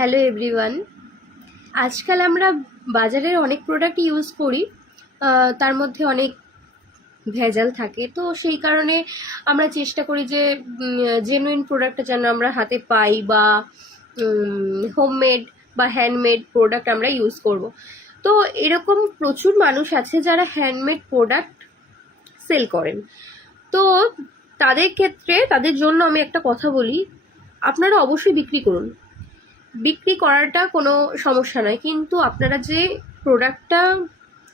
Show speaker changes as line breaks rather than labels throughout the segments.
Hello everyone আজকাল আমরা বাজারের অনেক প্রোডাক্ট ইউজ করি তার মধ্যে অনেক ভেজাল থাকে। তো সেই কারণে আমরা চেষ্টা করি যে জেনুইন প্রোডাক্টটা যেন আমরা হাতে পাই বা হোমমেড বা হ্যান্ডমেড প্রোডাক্ট আমরা ইউজ করব। তো এরকম প্রচুর মানুষ আছে যারা হ্যান্ডমেড প্রোডাক্ট সেল করেন। তো তাদের ক্ষেত্রে, তাদের জন্য আমি একটা কথা বলি, আপনারা অবশ্যই বিক্রি করুন। বিক্রি করাটা কোনো সমস্যা নয়, কিন্তু আপনারা যে প্রোডাক্টটা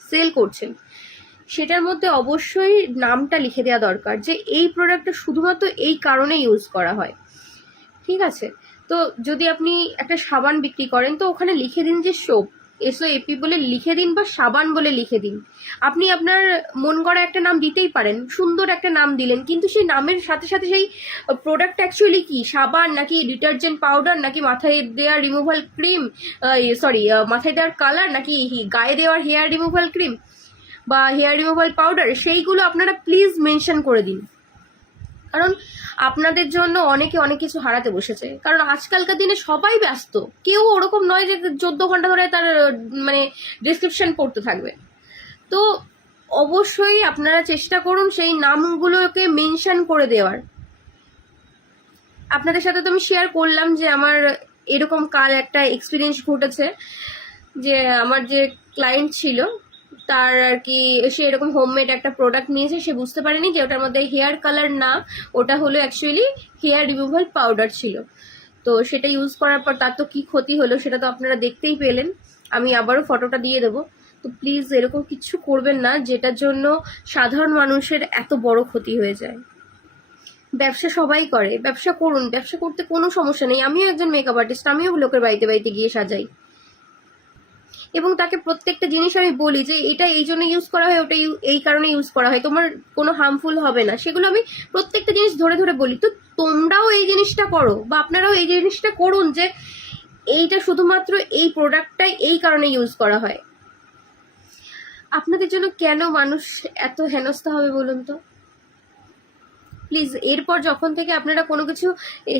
সেল করছেন, সেটার মধ্যে অবশ্যই নামটা লিখে দেওয়া দরকার যে এই প্রোডাক্টটা শুধুমাত্র এই কারণে ইউজ করা হয়। ঠিক আছে? তো যদি আপনি একটা সাবান বিক্রি করেন, তো ওখানে লিখে দিন যে সোপ এসও এপি বলে লিখে দিন বা সাবান বলে লিখে দিন। আপনি আপনার মন গড়া একটা নাম দিতেই পারেন, সুন্দর একটা নাম দিলেন, কিন্তু সেই নামের সাথে সাথে সেই প্রোডাক্ট অ্যাকচুয়ালি কি? সাবান নাকি ডিটারজেন্ট পাউডার নাকি মাথায় দেওয়ার রিমুভাল ক্রিম সরি মাথায় দেওয়ার কালার নাকি গায়ে দেওয়ার হেয়ার রিমুভাল ক্রিম বা হেয়ার রিমুভাল পাউডার সেইগুলো আপনারা প্লিজ মেনশন করে দিন। কারণ আপনাদের জন্য অনেকে অনেক কিছু হারাতে বসেছে। কারণ আজকালকার দিনে সবাই ব্যস্ত। কেউ ওরকম নয় যে চোদ্দ ঘণ্টা ধরে তার মানে ডিসক্রিপশন পড়তে থাকবে। তো অবশ্যই আপনারা চেষ্টা করুন সেই নামগুলোকে মেনশন করে দেওয়ার। আপনাদের সাথে তো আমি শেয়ার করলাম যে আমার এরকম কাল একটা এক্সপিরিয়েন্স ঘটেছে। যে আমার যে ক্লায়েন্ট ছিল তার আর কি, সে এরকম হোমমেড একটা প্রোডাক্ট নিয়েছে, সে বুঝতে পারেনি যে ওটার মধ্যে হেয়ার কালার না, ওটা হলো অ্যাকচুয়ালি হেয়ার রিমুভাল পাউডার ছিল। তো সেটা ইউজ করার পর তার তো কি ক্ষতি হলো সেটা তো আপনারা দেখতেই পেলেন। আমি আবারও ফটোটা দিয়ে দেবো। তো প্লিজ এরকম কিছু করবেন না, যেটার জন্য সাধারণ মানুষের এত বড় ক্ষতি হয়ে যায়। ব্যবসা সবাই করে, ব্যবসা করুন, ব্যবসা করতে কোনো সমস্যা নেই। আমিও একজন মেকআপ আর্টিস্ট আমিও লোকের বাড়িতে বাড়িতে গিয়ে সাজাই। এবং তাকে প্রত্যেকটা জিনিস আমি বলি যে এটা এই জন্য ইউজ করা হয়, ওটা এই কারণে ইউজ করা হয়। তোমার কোনো হার্মফুল হবে না। সেগুলো আমি প্রত্যেকটা জিনিস ধরে ধরে বলি। তো তোমরাও এই জিনিসটা করো বা আপনারাও এই জিনিসটা করুন যে এইটা শুধুমাত্র এই প্রোডাক্টটাই এই কারণে ইউজ করা হয়। আপনাদের জন্য কেন মানুষ এত হেনস্থা হবে বলুন তো? প্লিজ এরপর যখন থেকে আপনারা কোনো কিছু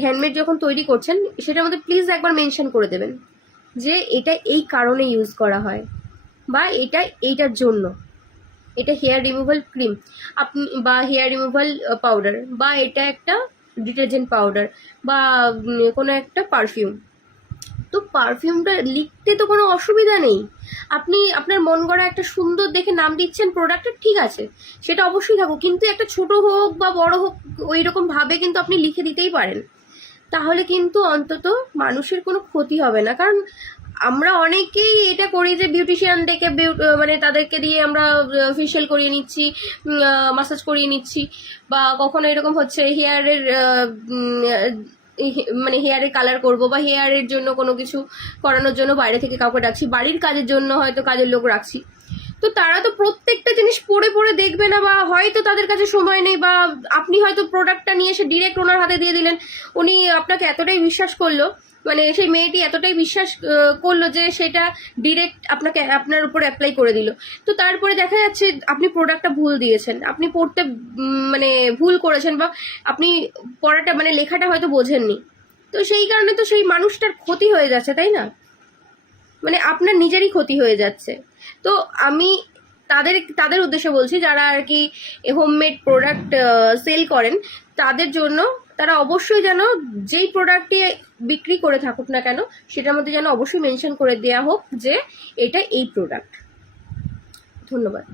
হ্যান্ডমেড যখন তৈরি করছেন, সেটার মধ্যে প্লিজ একবার মেনশন করে দেবেন। যে এটা এই কারণে ইউজ করা হয় বা এটা এইটার জন্য। এটা হেয়ার রিমুভাল ক্রিম আপনি বা হেয়ার রিমুভাল পাউডার বা এটা একটা ডিটারজেন্ট পাউডার বা কোনো একটা পারফিউম তো পারফিউমটা লিখতে তো কোনো অসুবিধা নেই। আপনি, আপনার মন গড়া একটা সুন্দর দেখে নাম দিচ্ছেন প্রোডাক্টের ঠিক আছে, সেটা অবশ্যই থাকুক। কিন্তু একটা ছোট হোক বা বড় হোক ওই রকম ভাবে কিন্তু আপনি লিখে দিতেই পারেন। তাহলে কিন্তু অন্তত মানুষের কোনো ক্ষতি হবে না। কারণ আমরা অনেকেই এটা করি যে বিউটিশিয়ান ডেকে মানে তাদেরকে দিয়ে আমরা ফেশিয়াল করিয়ে নিচ্ছি মাসাজ করিয়ে নিচ্ছি বা কখনো এরকম হচ্ছে হেয়ারের মানে হেয়ারের কালার করব বা হেয়ারের জন্য কোনো কিছু করানোর জন্য বাইরে থেকে কাউকে ডাকছি। বাড়ির কাজের জন্য হয়তো কাজের লোক রাখছি। তো তারা তো প্রত্যেকটা জিনিস পড়ে পড়ে দেখবে না বা হয়তো তাদের কাছে সময় নেই বা আপনি হয়তো প্রোডাক্টটা নিয়ে এসে ডিরেক্ট ওনার হাতে দিয়ে দিলেন। উনি আপনাকে এতটাই বিশ্বাস করল মানে সেই মেয়েটি এতটাই বিশ্বাস করল যে সেটা ডিরেক্ট আপনাকে, আপনার উপর অ্যাপ্লাই করে দিল। তো তারপরে দেখা যাচ্ছে আপনি প্রোডাক্টটা ভুল দিয়েছেন, আপনি পড়তে মানে ভুল করেছেন বা আপনি পড়াটা মানে লেখাটা হয়তো বোঝেননি। তো সেই কারণে তো সেই মানুষটার ক্ষতি হয়ে যাচ্ছে, তাই না? মানে আপনার নিজেরই ক্ষতি হয়ে যাচ্ছে। তো আমি তাদের তাদের উদ্দেশ্যে বলছি, যারা আর কি হোমমেড প্রোডাক্ট সেল করেন, তাদের জন্য তারা অবশ্যই যেন যেই প্রোডাক্টটি বিক্রি করে থাকুক না কেন, সেটার মধ্যে যেন অবশ্যই মেনশন করে দেওয়া হোক যে এটা এই প্রোডাক্ট ধন্যবাদ।